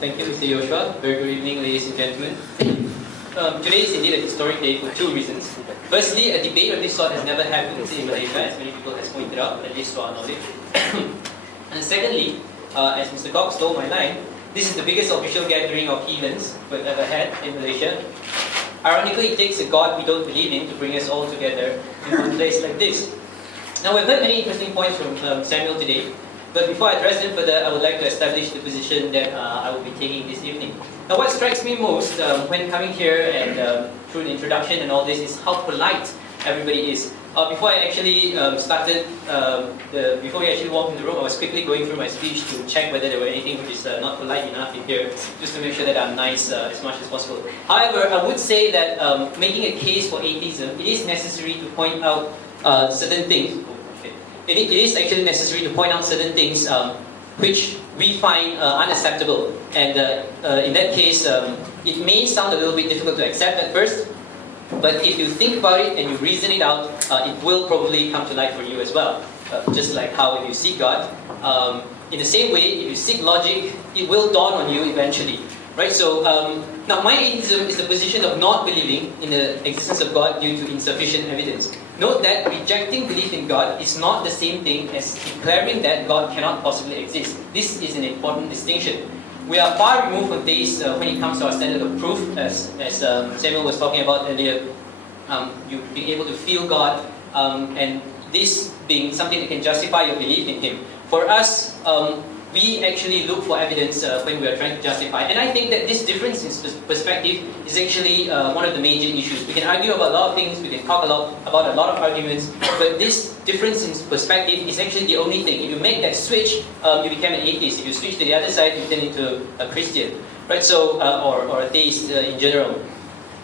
Thank you, Mr. Joshua. Very good evening, ladies and gentlemen. Today is indeed a historic day for two reasons. Firstly, a debate of this sort has never happened in Malaysia, as many people have pointed out, at least to our knowledge. And secondly, as Mr. Cox stole my line, this is the biggest official gathering of heathens we've ever had in Malaysia. Ironically, it takes a God we don't believe in to bring us all together in one place like this. Now, we've heard many interesting points from Samuel today, but before I address them further, I would like to establish the position that I will be taking this evening. Now, what strikes me most when coming here and through the introduction and all this is how polite everybody is. Before I actually before we actually walked in the room, I was quickly going through my speech to check whether there were anything which is not polite enough in here, just to make sure that I'm nice as much as possible. However, I would say that making a case for atheism, it is necessary to point out certain things. It is actually necessary to point out certain things which we find unacceptable. And in that case, it may sound a little bit difficult to accept at first, but if you think about it and you reason it out, it will probably come to light for you as well. Just like how if you seek God, in the same way, if you seek logic, it will dawn on you eventually. Right? So, now my atheism is the position of not believing in the existence of God due to insufficient evidence. Note that rejecting belief in God is not the same thing as declaring that God cannot possibly exist. This is an important distinction. We are far removed from theists when it comes to our standard of proof, as Samuel was talking about earlier. You being able to feel God, and this being something that can justify your belief in Him. For us, we actually look for evidence when we are trying to justify. And I think that this difference in perspective is actually one of the major issues. We can argue about a lot of things, we can talk about a lot of arguments, but this difference in perspective is actually the only thing. If you make that switch, you become an atheist. If you switch to the other side, you turn into a Christian, right? So, or a theist in general.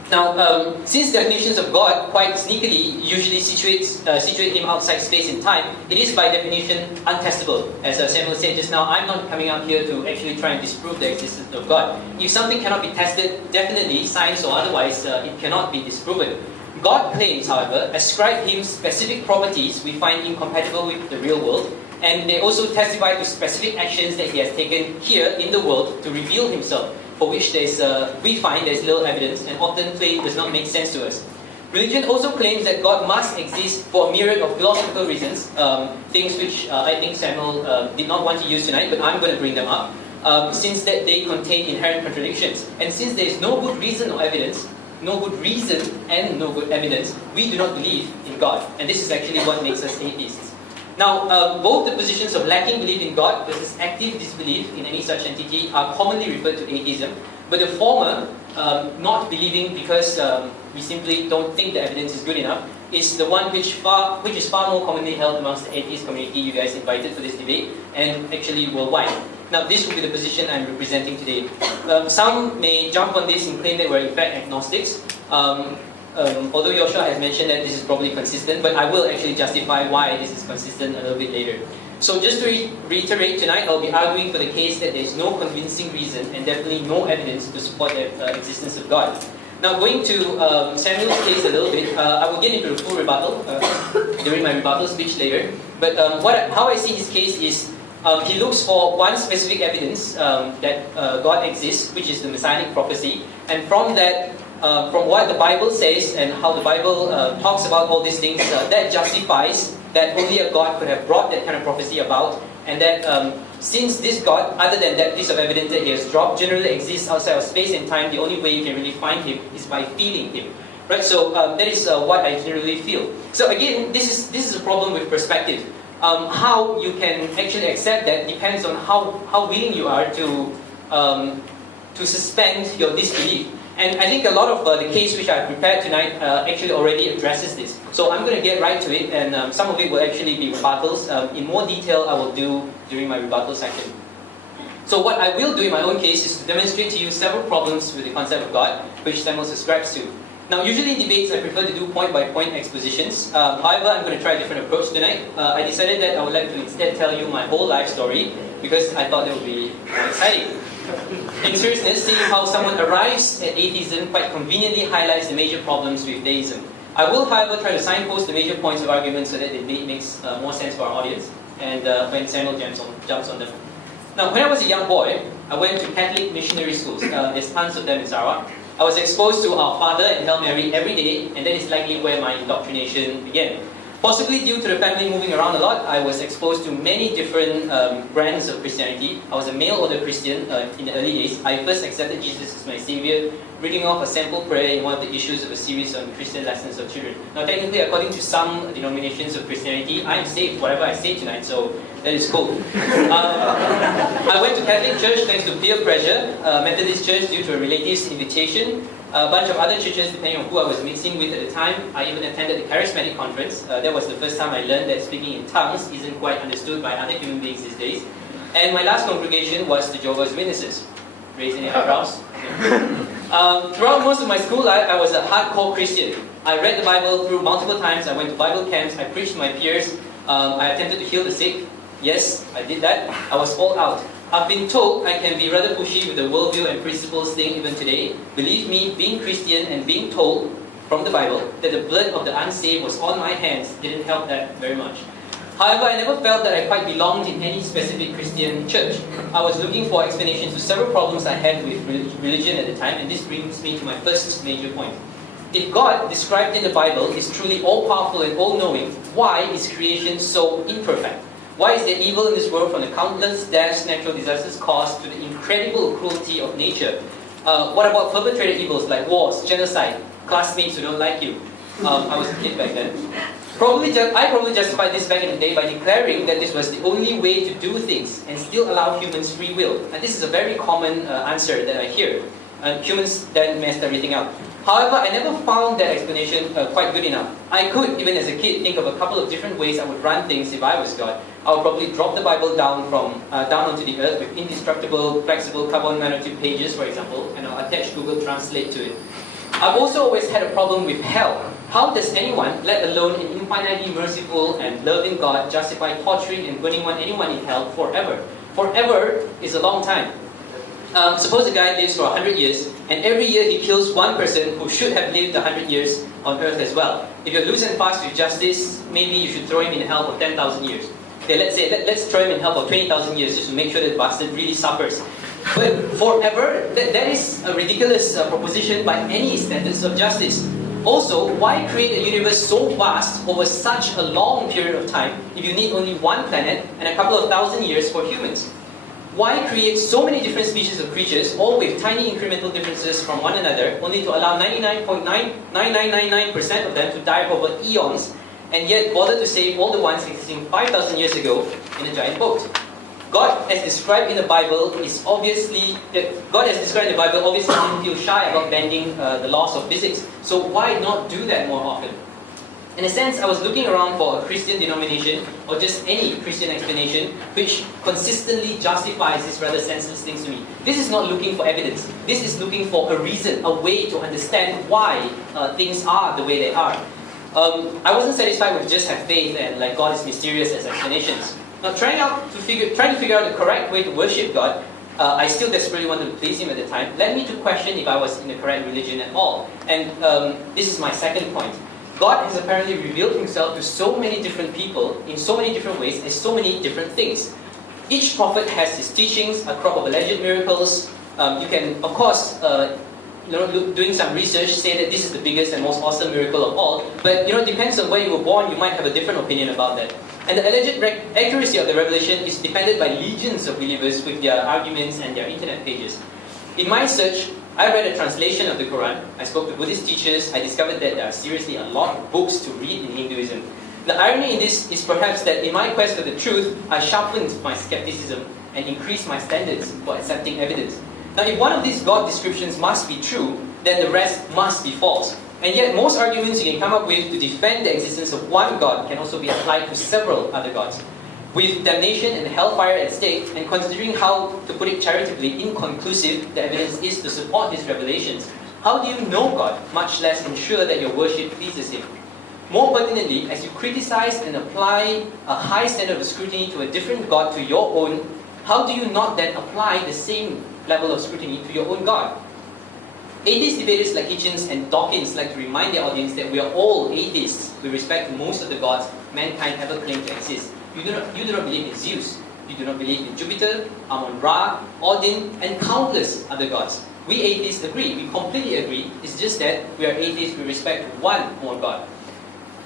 Now, since definitions of God quite sneakily usually situate Him outside space and time, it is by definition untestable. As Samuel said just now, I'm not coming out here to actually try and disprove the existence of God. If something cannot be tested, definitely, science or otherwise, it cannot be disproven. God claims, however, ascribe Him specific properties we find incompatible with the real world, and they also testify to specific actions that He has taken here in the world to reveal Himself, for which we find there's little evidence, and often claim does not make sense to us. Religion also claims that God must exist for a myriad of philosophical reasons, things which I think Samuel did not want to use tonight, but I'm going to bring them up, since that they contain inherent contradictions. And since there is no good reason or evidence, no good reason and no good evidence, we do not believe in God. And this is actually what makes us atheists. Now, both the positions of lacking belief in God versus active disbelief in any such entity are commonly referred to atheism, but the former, not believing because we simply don't think the evidence is good enough, is the one which is far more commonly held amongst the atheist community you guys invited for this debate, and actually worldwide. Now, this will be the position I'm representing today. Some may jump on this and claim that we're in fact agnostics. Although Joshua has mentioned that this is probably consistent, but I will actually justify why this is consistent a little bit later. So just to reiterate, tonight I'll be arguing for the case that there is no convincing reason and definitely no evidence to support the existence of God. Now, going to Samuel's case a little bit, I will get into the full rebuttal during my rebuttal speech later. But how I see his case is he looks for one specific evidence that God exists, which is the Messianic prophecy, and from that, from what the Bible says and how the Bible talks about all these things, that justifies that only a God could have brought that kind of prophecy about, and that since this God, other than that piece of evidence that He has dropped, generally exists outside of space and time, the only way you can really find Him is by feeling Him. Right? So that is what I generally feel. So again, this is a problem with perspective. How you can actually accept that depends on how willing you are to suspend your disbelief. And I think a lot of the case which I've prepared tonight actually already addresses this. So I'm going to get right to it, and some of it will actually be rebuttals. In more detail, I will do during my rebuttal section. So what I will do in my own case is to demonstrate to you several problems with the concept of God, which Samuel subscribes to. Now, usually in debates, I prefer to do point-by-point expositions. However, I'm going to try a different approach tonight. I decided that I would like to instead tell you my whole life story, because I thought that would be more exciting. In seriousness, seeing how someone arrives at atheism quite conveniently highlights the major problems with theism. I will, however, try to signpost the major points of argument so that it makes more sense for our audience, and when Samuel jumps on them. Now, when I was a young boy, I went to Catholic missionary schools. There's tons of them in Sarawak. I was exposed to Our Father and Hail Mary every day, and that is likely where my indoctrination began. Possibly due to the family moving around a lot, I was exposed to many different brands of Christianity. I was a mail-order Christian in the early days. I first accepted Jesus as my Savior, reading off a sample prayer in one of the issues of a series on Christian lessons of children. Now, technically, according to some denominations of Christianity, I'm saved, whatever I say tonight, so that is cool. I went to Catholic Church thanks to peer pressure, Methodist Church due to a relative's invitation, a bunch of other churches depending on who I was mixing with at the time. I even attended the Charismatic Conference. That was the first time I learned that speaking in tongues isn't quite understood by other human beings these days. And my last congregation was the Jehovah's Witnesses. Raise any eyebrows? Throughout most of my school life, I was a hardcore Christian. I read the Bible through multiple times. I went to Bible camps. I preached to my peers. I attempted to heal the sick. Yes, I did that. I was all out. I've been told I can be rather pushy with the worldview and principles thing even today. Believe me, being Christian and being told from the Bible that the blood of the unsaved was on my hands didn't help that very much. However, I never felt that I quite belonged in any specific Christian church. I was looking for explanations to several problems I had with religion at the time, and this brings me to my first major point. If God, described in the Bible, is truly all-powerful and all-knowing, why is creation so imperfect? Why is there evil in this world, from the countless deaths, natural disasters caused, to the incredible cruelty of nature? What about perpetrated evils like wars, genocide, classmates who don't like you? I was a kid back then. I probably justified this back in the day by declaring that this was the only way to do things and still allow humans free will. And this is a very common answer that I hear. Humans then messed everything up. However, I never found that explanation quite good enough. I could, even as a kid, think of a couple of different ways I would run things if I was God. I would probably drop the Bible down onto the earth with indestructible, flexible carbon nanotube pages, for example, and I'll attach Google Translate to it. I've also always had a problem with hell. How does anyone, let alone an infinitely merciful and loving God, justify torturing and burning anyone in hell forever? Forever is a long time. Suppose a guy lives for 100 years, and every year he kills one person who should have lived 100 years on earth as well. If you're loose and fast with justice, maybe you should throw him in hell for 10,000 years. Okay, let's throw him in hell for 20,000 years just to make sure that the bastard really suffers. But forever, that is a ridiculous proposition by any standards of justice. Also, why create a universe so vast over such a long period of time if you need only one planet and a couple of thousand years for humans? Why create so many different species of creatures, all with tiny incremental differences from one another, only to allow 99.9999% of them to die over eons, and yet bother to save all the ones existing 5,000 years ago in a giant boat? God, as described in the Bible, obviously didn't feel shy about bending the laws of physics. So why not do that more often? In a sense, I was looking around for a Christian denomination, or just any Christian explanation, which consistently justifies these rather senseless things to me. This is not looking for evidence. This is looking for a reason, a way to understand why things are the way they are. I wasn't satisfied with just have faith and like God is mysterious as explanations. Now, trying to figure out the correct way to worship God, I still desperately wanted to please Him at the time, led me to question if I was in the correct religion at all. And this is my second point. God has apparently revealed Himself to so many different people in so many different ways as so many different things. Each prophet has his teachings, a crop of alleged miracles. You can, of course, doing some research, say that this is the biggest and most awesome miracle of all. But it depends on where you were born. You might have a different opinion about that. And the alleged accuracy of the revelation is defended by legions of believers with their arguments and their internet pages. In my search, I read a translation of the Quran. I spoke to Buddhist teachers. I discovered that there are seriously a lot of books to read in Hinduism. The irony in this is perhaps that in my quest for the truth, I sharpened my skepticism and increased my standards for accepting evidence. Now, if one of these God descriptions must be true, then the rest must be false. And yet, most arguments you can come up with to defend the existence of one God can also be applied to several other gods. With damnation and hellfire at stake, and considering how, to put it charitably, inconclusive the evidence is to support these revelations, how do you know God, much less ensure that your worship pleases Him? More pertinently, as you criticize and apply a high standard of scrutiny to a different God to your own, how do you not then apply the same level of scrutiny to your own God? Atheist debaters like Hitchens and Dawkins like to remind their audience that we are all atheists with respect to most of the gods mankind ever claimed to exist. You do not believe in Zeus. You do not believe in Jupiter, Amun-Ra, Odin, and countless other gods. We atheists agree. We completely agree. It's just that we are atheists with respect to one more God.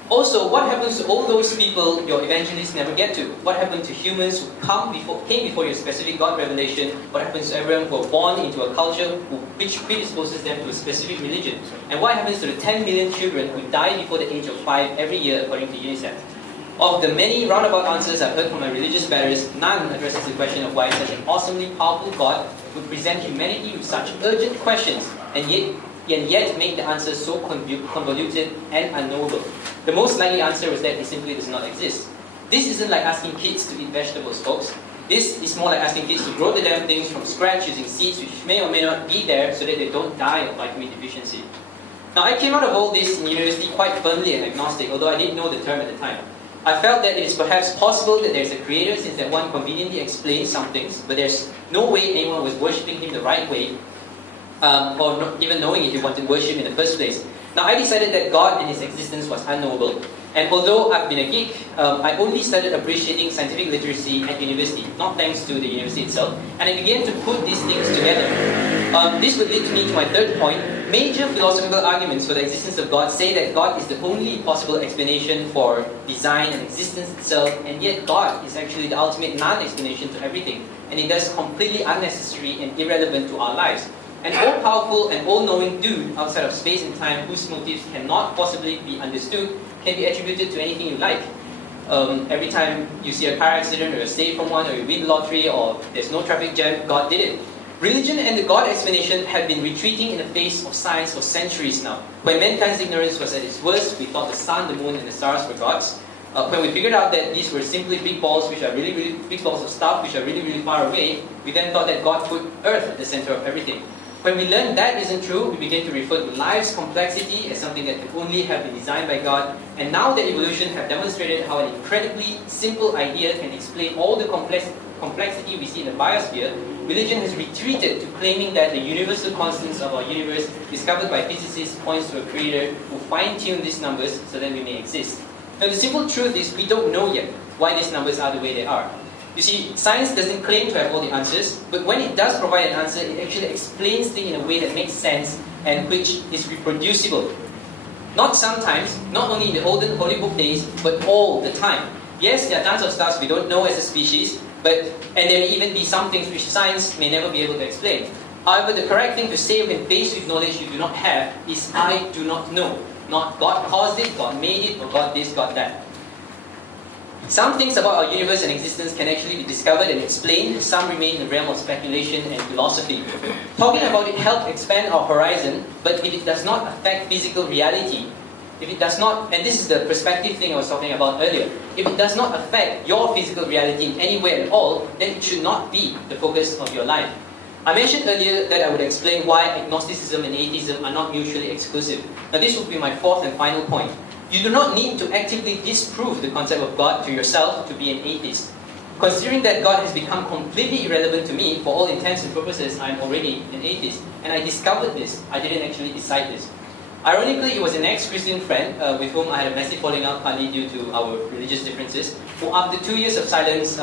Also, what happens to all those people your evangelists never get to? What happened to humans who came before your specific God revelation? What happens to everyone who are born into a culture which predisposes them to a specific religion? And what happens to the 10 million children who die before the age of 5 every year according to UNICEF? Of the many roundabout answers I've heard from my religious bearers, none addresses the question of why such an awesomely powerful God would present humanity with such urgent questions and yet make the answers so convoluted and unknowable. The most likely answer is that it simply does not exist. This isn't like asking kids to eat vegetables, folks. This is more like asking kids to grow the damn things from scratch using seeds which may or may not be there so that they don't die of vitamin deficiency. Now, I came out of all this in university quite firmly and agnostic, although I didn't know the term at the time. I felt that it is perhaps possible that there's a creator since that one conveniently explains some things, but there's no way anyone was worshipping him the right way, or not even knowing if he wanted worship in the first place. Now, I decided that God and His existence was unknowable, and although I've been a geek, I only started appreciating scientific literacy at university, not thanks to the university itself, and I began to put these things together. This would lead me to my third point. Major philosophical arguments for the existence of God say that God is the only possible explanation for design and existence itself, and yet God is actually the ultimate non-explanation to everything, and it is completely unnecessary and irrelevant to our lives. An all-powerful and all-knowing dude outside of space and time whose motives cannot possibly be understood can be attributed to anything you like. Every time you see a car accident or you're saved from one or you win the lottery or there's no traffic jam, God did it. Religion and the God explanation have been retreating in the face of science for centuries now. When mankind's ignorance was at its worst, we thought the sun, the moon, and the stars were gods. When we figured out that these were simply big balls, which are really big balls of stuff, which are really far away, we then thought that God put Earth at the center of everything. When we learned that isn't true, we began to refer to life's complexity as something that could only have been designed by God. And now that evolution have demonstrated how an incredibly simple idea can explain all the complexity we see in the biosphere, religion has retreated to claiming that the universal constants of our universe discovered by physicists points to a creator who fine-tuned these numbers so that we may exist. Now the simple truth is we don't know yet why these numbers are the way they are. You see, science doesn't claim to have all the answers, but when it does provide an answer, it actually explains things in a way that makes sense and which is reproducible. Not sometimes, not only in the olden holy book days, but all the time. Yes, there are tons of stuff we don't know as a species, and there may even be some things which science may never be able to explain. However, the correct thing to say when faced with knowledge you do not have is, I do not know. Not God caused it, God made it, or God this, God that. Some things about our universe and existence can actually be discovered and explained. Some remain in the realm of speculation and philosophy. Talking about it helps expand our horizon, but if it does not affect physical reality, if it does not, and this is the perspective thing I was talking about earlier, if it does not affect your physical reality in any way at all, then it should not be the focus of your life. I mentioned earlier that I would explain why agnosticism and atheism are not mutually exclusive. Now this would be my fourth and final point. You do not need to actively disprove the concept of God to yourself to be an atheist. Considering that God has become completely irrelevant to me, for all intents and purposes, I am already an atheist. And I discovered this. I didn't actually decide this. Ironically, it was an ex-Christian friend with whom I had a massive falling out, partly due to our religious differences, who after 2 years of silence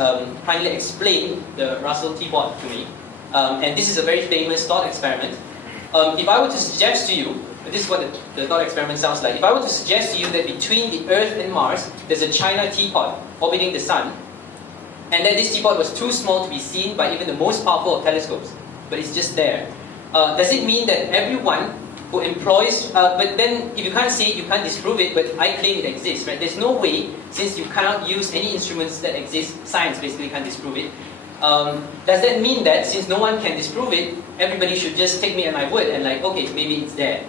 finally explained the Russell teapot to me. And this is a very famous thought experiment. If I were to suggest to you, this is what the thought experiment sounds like. If I were to suggest to you that between the Earth and Mars, there's a China teapot orbiting the Sun, and that this teapot was too small to be seen by even the most powerful of telescopes, but it's just there. Does it mean that everyone who employs, but then if you can't say it, you can't disprove it, but I claim it exists, right? There's no way, since you cannot use any instruments that exist, science basically can't disprove it. Does that mean that since no one can disprove it, everybody should just take me at my word and like, okay, maybe it's there?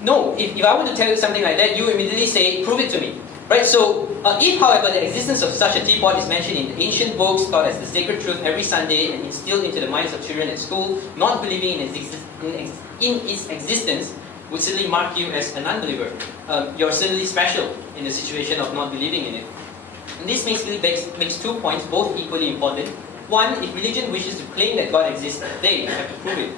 No, if I were to tell you something like that, you immediately say, prove it to me. Right? So, if however the existence of such a teapot is mentioned in ancient books, taught as the sacred truth every Sunday and instilled into the minds of children at school, not believing in its existence would certainly mark you as an unbeliever. You're certainly special in the situation of not believing in it. And this basically makes 2 points, both equally important. One, if religion wishes to claim that God exists, they have to prove it.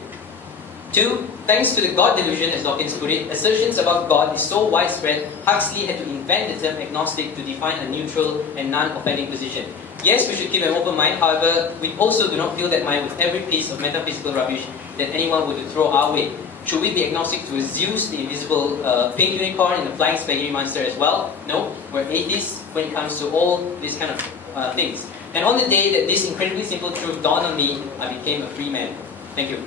2. Thanks to the God delusion, as Dawkins put it, assertions about God is so widespread, Huxley had to invent the term agnostic to define a neutral and non-offending position. Yes, we should keep an open mind, however, we also do not fill that mind with every piece of metaphysical rubbish that anyone would throw our way. Should we be agnostic to Zeus, the invisible pink unicorn, and the flying spaghetti monster as well? No, we're atheists when it comes to all these kind of things. And on the day that this incredibly simple truth dawned on me, I became a free man. Thank you.